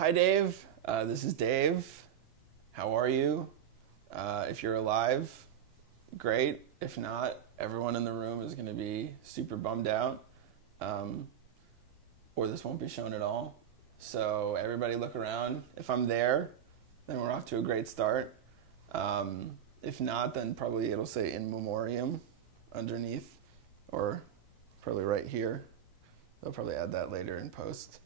Hi, Dave. This is Dave. How are you? If you're alive, great. If not, everyone in the room is going to be super bummed out, or this won't be shown at all. So everybody look around. If I'm there, then we're off to a great start. If not, then probably it'll say in memoriam underneath, or probably right here. They'll probably add that later in post.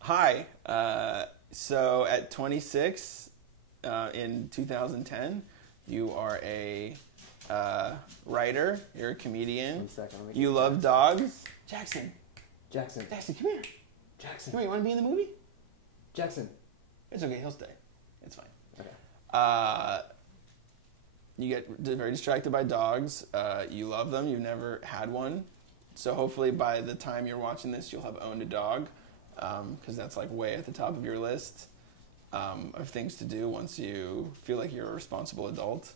Hi. So at 26 in 2010, you are a writer. You're a comedian. 1 second. You love dogs. Jackson, come here. Jackson. Come here. You want to be in the movie? Jackson. It's okay. He'll stay. It's fine. Okay. You get very distracted by dogs. You love them. You've never had one. So hopefully by the time you're watching this, you'll have owned a dog, because that's like way at the top of your list of things to do once you feel like you're a responsible adult.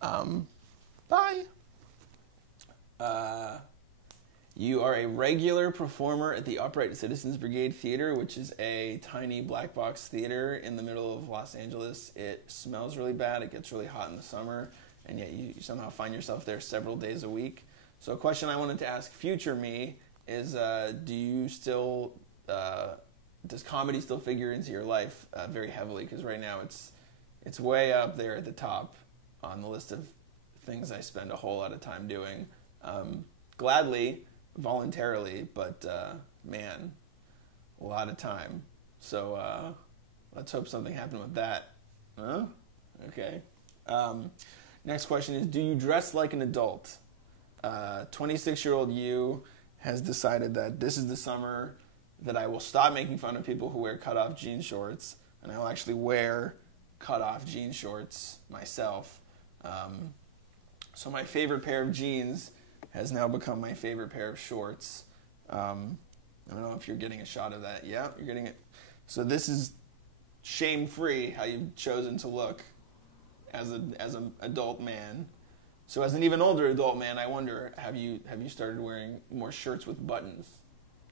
Bye. You are a regular performer at the Upright Citizens Brigade Theater, which is a tiny black box theater in the middle of Los Angeles. It smells really bad. It gets really hot in the summer, and yet you somehow find yourself there several days a week. So a question I wanted to ask future me is, do you still, does comedy still figure into your life very heavily? Because right now it's way up there at the top on the list of things I spend a whole lot of time doing. Gladly, voluntarily, but man, a lot of time. So let's hope something happened with that. Huh? Okay. Next question is, do you dress like an adult? 26-year-old you has decided that this is the summer that I will stop making fun of people who wear cutoff jean shorts, and I will actually wear cutoff jean shorts myself. So my favorite pair of jeans has now become my favorite pair of shorts. I don't know if you're getting a shot of that. Yeah, you're getting it. So this is shame-free how you've chosen to look as an adult man. So as an even older adult man, I wonder, have you started wearing more shirts with buttons?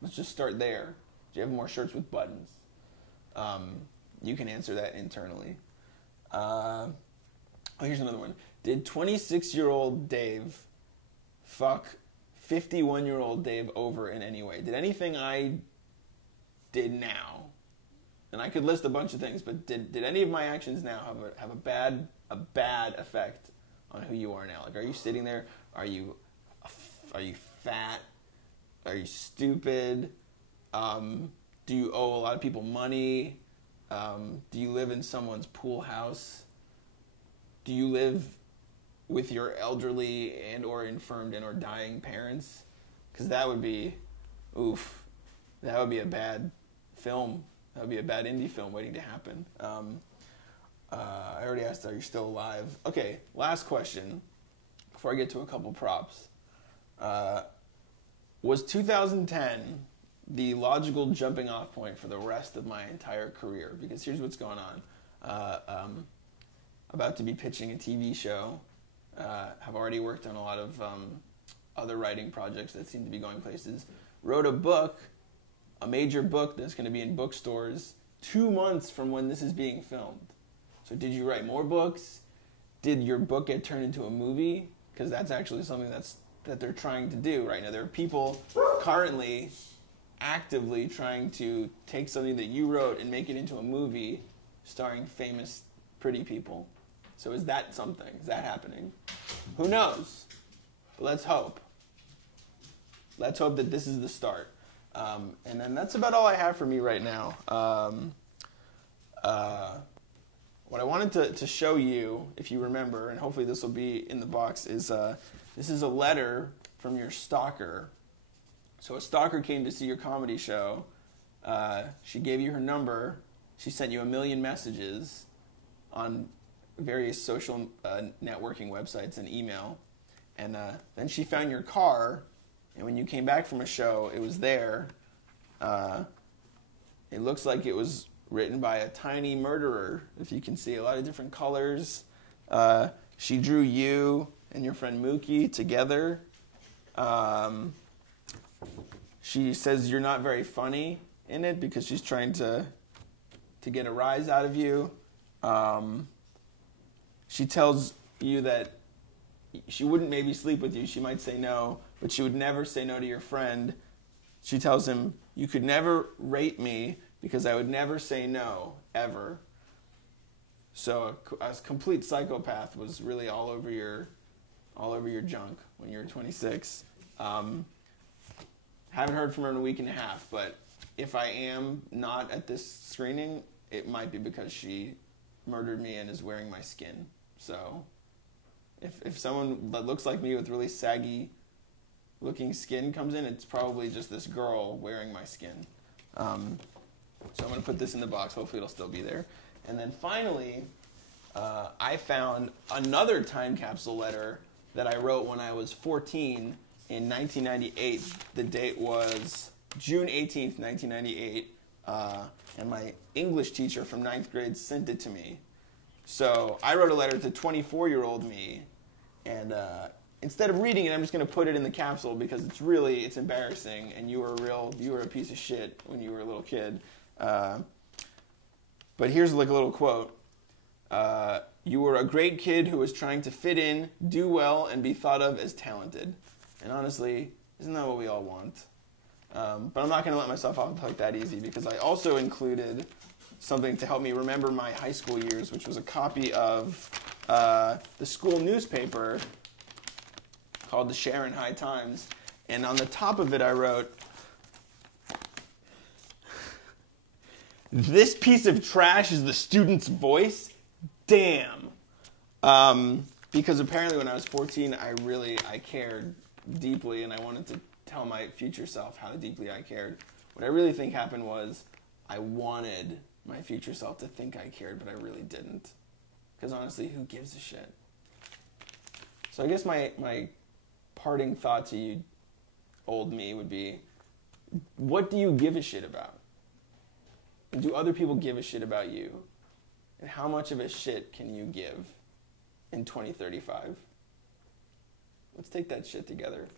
Let's just start there. Do you have more shirts with buttons? You can answer that internally. Oh, here's another one. Did 26-year-old Dave fuck 51-year-old Dave over in any way? Did anything I did now, and I could list a bunch of things, but did any of my actions now have a bad effect on who you are now? Like, are you sitting there? Are you fat? Are you stupid? Do you owe a lot of people money? Do you live in someone's pool house? Do you live with your elderly and or infirmed and or dying parents? Because that would be, oof. That would be a bad film. That would be a bad indie film waiting to happen. I already asked, are you still alive? Okay, last question before I get to a couple props. Was 2010 the logical jumping off point for the rest of my entire career? Because here's what's going on. About to be pitching a TV show. Have already worked on a lot of other writing projects that seem to be going places. Wrote a book, a major book that's going to be in bookstores 2 months from when this is being filmed. So did you write more books? Did your book get turned into a movie? Because that's actually something that they're trying to do right now. There are people currently actively trying to take something that you wrote and make it into a movie starring famous, pretty people. So is that something? Is that happening? Who knows? But let's hope. Let's hope that this is the start. And then that's about all I have for me right now. What I wanted to show you, if you remember, and hopefully this will be in the box, is this is a letter from your stalker. So a stalker came to see your comedy show. She gave you her number. She sent you 1 million messages on various social networking websites and email. And then she found your car, and when you came back from a show, it was there. It looks like it was written by a tiny murderer, if you can see a lot of different colors. She drew you and your friend Mookie together. She says you're not very funny, in it because she's trying to get a rise out of you. She tells you that she wouldn't maybe sleep with you. She might say no, but she would never say no to your friend. She tells him, you could never rape me because I would never say no, ever. So a complete psychopath was really all over your junk when you were 26. Haven't heard from her in a week and a half, but if I am not at this screening, it might be because she murdered me and is wearing my skin. So if someone that looks like me with really saggy looking skin comes in, it's probably just this girl wearing my skin. So I'm going to put this in the box. Hopefully it'll still be there. And then finally, I found another time capsule letter that I wrote when I was 14 in 1998. The date was June 18th, 1998. And my English teacher from 9th grade sent it to me. So I wrote a letter to 24-year-old me. And instead of reading it, I'm just going to put it in the capsule because it's embarrassing. And you were a piece of shit when you were a little kid. But here's like a little quote. You were a great kid who was trying to fit in, do well, and be thought of as talented. And honestly, isn't that what we all want? But I'm not going to let myself off like that easy because I also included something to help me remember my high school years, which was a copy of the school newspaper called the Sharon High Times. And on the top of it I wrote, "This piece of trash is the student's voice? Damn." Because apparently when I was 14, I cared deeply, and I wanted to tell my future self how deeply I cared. What I really think happened was I wanted my future self to think I cared, but I really didn't. Because honestly, who gives a shit? So I guess my parting thought to you, old me, would be, what do you give a shit about? And do other people give a shit about you? And how much of a shit can you give in 2035? Let's take that shit together.